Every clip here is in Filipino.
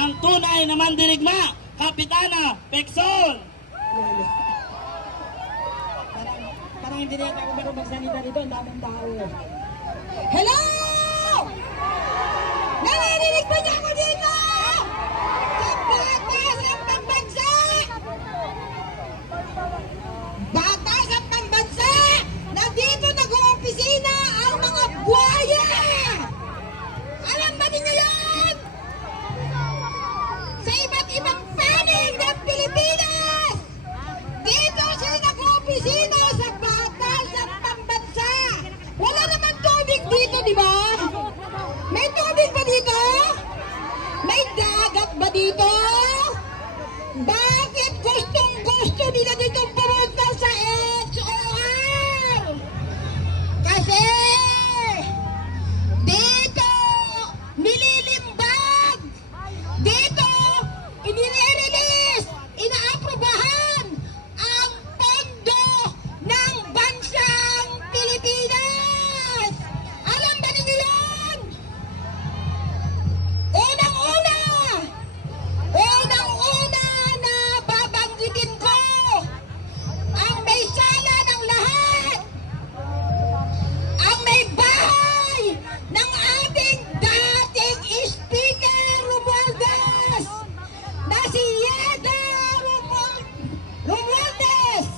ang tunay na mandirigma, Kapitana Pekson. Parang hindi na ako marunong magsalita dito, ang daming tao. Hello! Naririnig ba niya ako dito? Sa batas ng pambansa! Batas ng pambansa! Nandito nag-oopisina ang mga buhaya! Alam ba ninyo yan? Sa iba't ibang panig ng Pilipinas! Dito sila nag-oopisina sa batas ng pambansa! Wala naman tubig dito, di ba? May tubig ba dito? May dagat ba dito? Bakit gustong-gusto nila dito pumunta sa SOR? Kasi dito nililimbag, dito inire-release, inaaprobahan ang pondo ng bansang Pilipinas. Alam ba ninyo yun? Unang-una na babanggitin ko ang may sala ng lahat, ang may bahay ng ating dating Speaker Romualdez na si Yeda Romualdez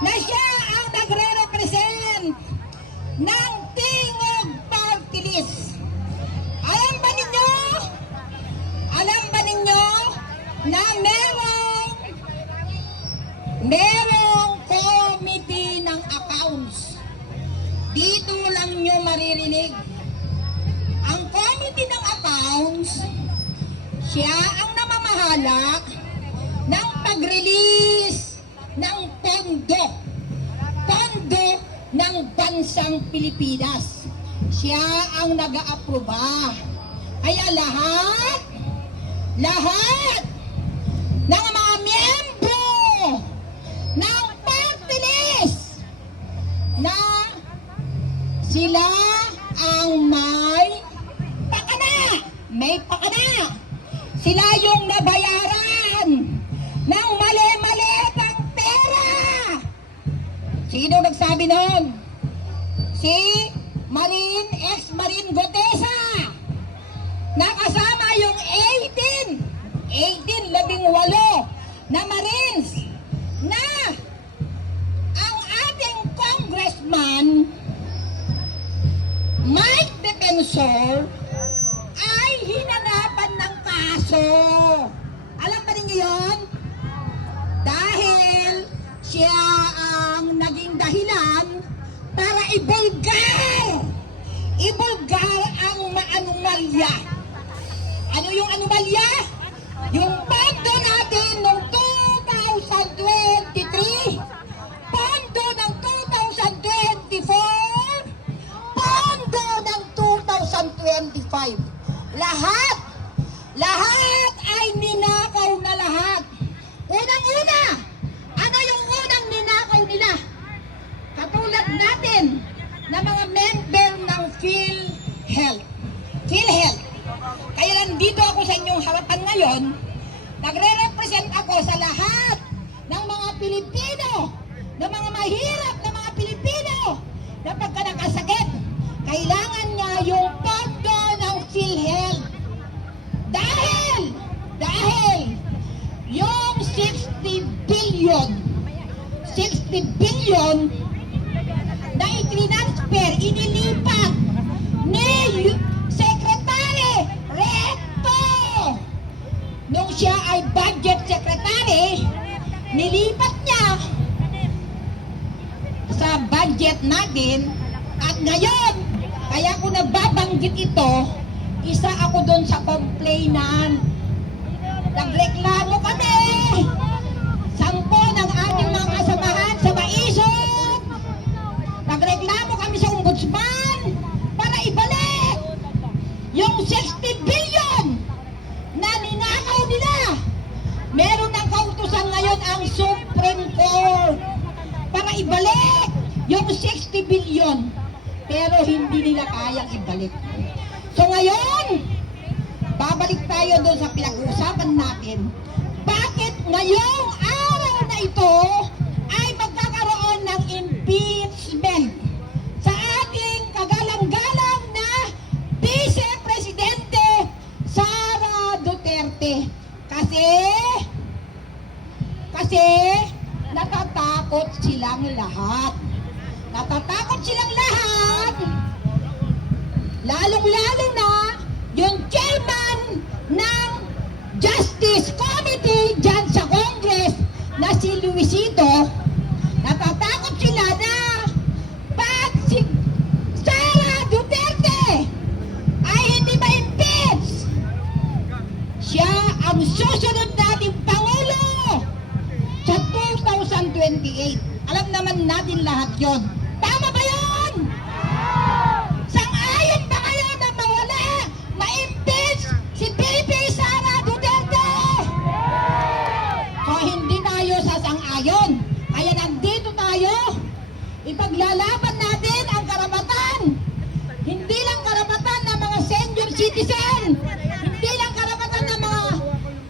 na siya ang nagre-represent ng Tingog Party List. Alam ba ninyo? Alam ba ninyo na merong committee ng accounts? Dito lang nyo maririnig. Ang committee ng accounts, siya ang namamahala ng pag-release ng pondo ng bansang Pilipinas. Siya ang nag-aaproba. Kaya lahat ng mga miyembro ng party list na sila ang may pakana. Sila yung nabayaran ng mali-malitang pera. Sino nagsabi nun? Si ex-Marine Gotesa. Nakasama yung 18 na Marines na ang ating congressman Mike Defensor ay hinanapan ng kaso. Alam ba ninyo yun? Dahil siya ang naging dahilan para ibulgar ang maanumalya. Ano yung anomalya? Yung pondo natin noong 2023, pondo ng 2024, pondo ng 2025. Lahat ay ninakaw na lahat. Unang-una, ano yung unang ninakaw nila? Katulad natin na mga member ng PhilHealth. Kaya nandito ako sa inyong harapan ngayon, nagre-represent ako sa lahat ng mga Pilipino, ng mga mahirap na mga Pilipino na pagka nakasakit, kailangan niya yung pondo ng PhilHealth. Dahil yung 60 billion na itinransfer, inilipat ni Secretary Recto. Nung siya ay budget secretary, nilipat niya sa budget natin. At ngayon, kaya ko nababanggit ito, isa ako doon sa complainant. Nagreklamo kami. 10 ng ating mga kasamahan sa Maisog. Nagreklamo kami sa ombudsman para ibalik yung 60 billion na ninakaw nila. Meron ng kautusan ngayon ang Supreme Court para ibalik yung 60 billion. Pero hindi nila kayang ibalik. So ngayon, babalik tayo doon sa pinag-uusapan natin. Bakit ngayong araw na ito ay magkakaroon ng impeachment sa ating kagalang-galang na Vice Presidente Sara Duterte? Kasi natatakot silang lahat. Natatakot silang lahat. Lalong-lalo na yung chairman ng Justice Committee dyan sa Congress na si Luisito. Natatakot sila na pag si Sara Duterte ay hindi ma-impeach, siya ang susunod nating Pangulo sa 2028. Alam naman natin lahat yon. Tama ba yun? Sang-ayon ba kayo na mawala, ma-impeach si BP Sara Duterte? So hindi tayo sasang-ayon. Kaya nandito tayo. Ipaglalaban natin ang karapatan. Hindi lang karapatan ng mga senior citizen. Hindi lang karapatan ng mga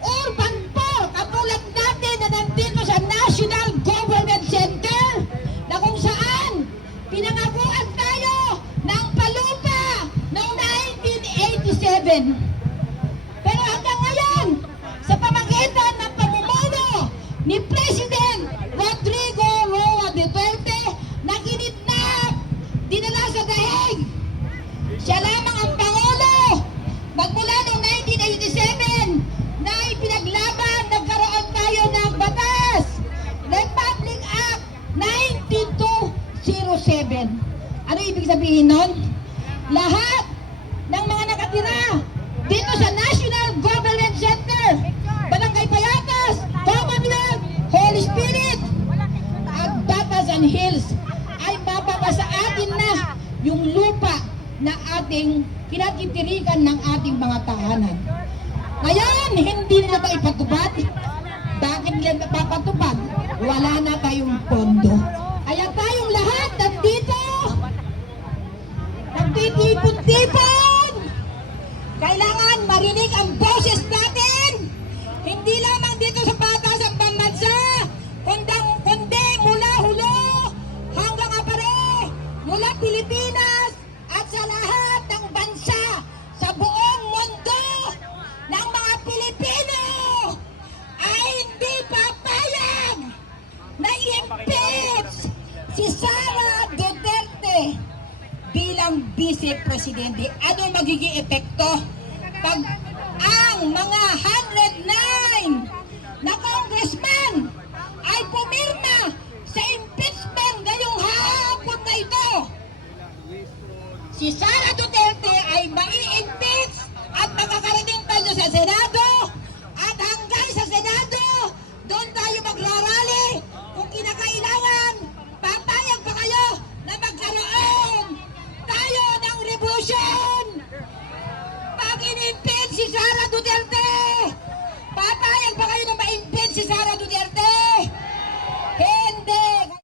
urban poor. Katulad natin na nandito sa National Government Center na kung saan pinangakuan tayo ng palupa noong 1987. Pero hanggang ngayon, sa pamagitan ng pamumuno ni President Rodrigo Roa Duterte na kinidnap, dinala sa daig, siya lamang ang Pangulo. Magmula noong 1987 na ipinaglaban, nagkaroon tayo ng batas, Republic Act 9207. Ano ibig sabihin nun? Lahat ng mga nakatira dito sa National Government Center, Barangay Payatas, Commonwealth, Holy Spirit, at Batasan Hills ay mapapasa atin na yung lupa na ating kinatitirikan ng ating mga tahanan. Ngayon, hindi nila ba ipatupad? Bakit nila napapatupad? Wala na tayong pondo. Kaya tayong lahat nandito, nagtitipon-tipon. Kailangan marinig ang boses natin. Hindi lamang dito sa batas ang pambansa, kundi mula hulo hanggang aparo, mula Pilipinas at sa lahat ng bansa sa buong mundo ng mga Pilipino ay hindi papayag na i-impeach si Sara Duterte bilang Vice Presidente. Ano magiging epekto pag ang mga 109 na congressman ay pumirma sa impeachment ngayong hapon na ito? Si Sara Duterte ay mai-impeach at makakarating tayo sa Senado, at hanggang sa Senado, doon tayo magrarally. Kung kinakailangan, papayag pa kayo na magkaroon tayo ng revolution. Pag in-impeach si Sara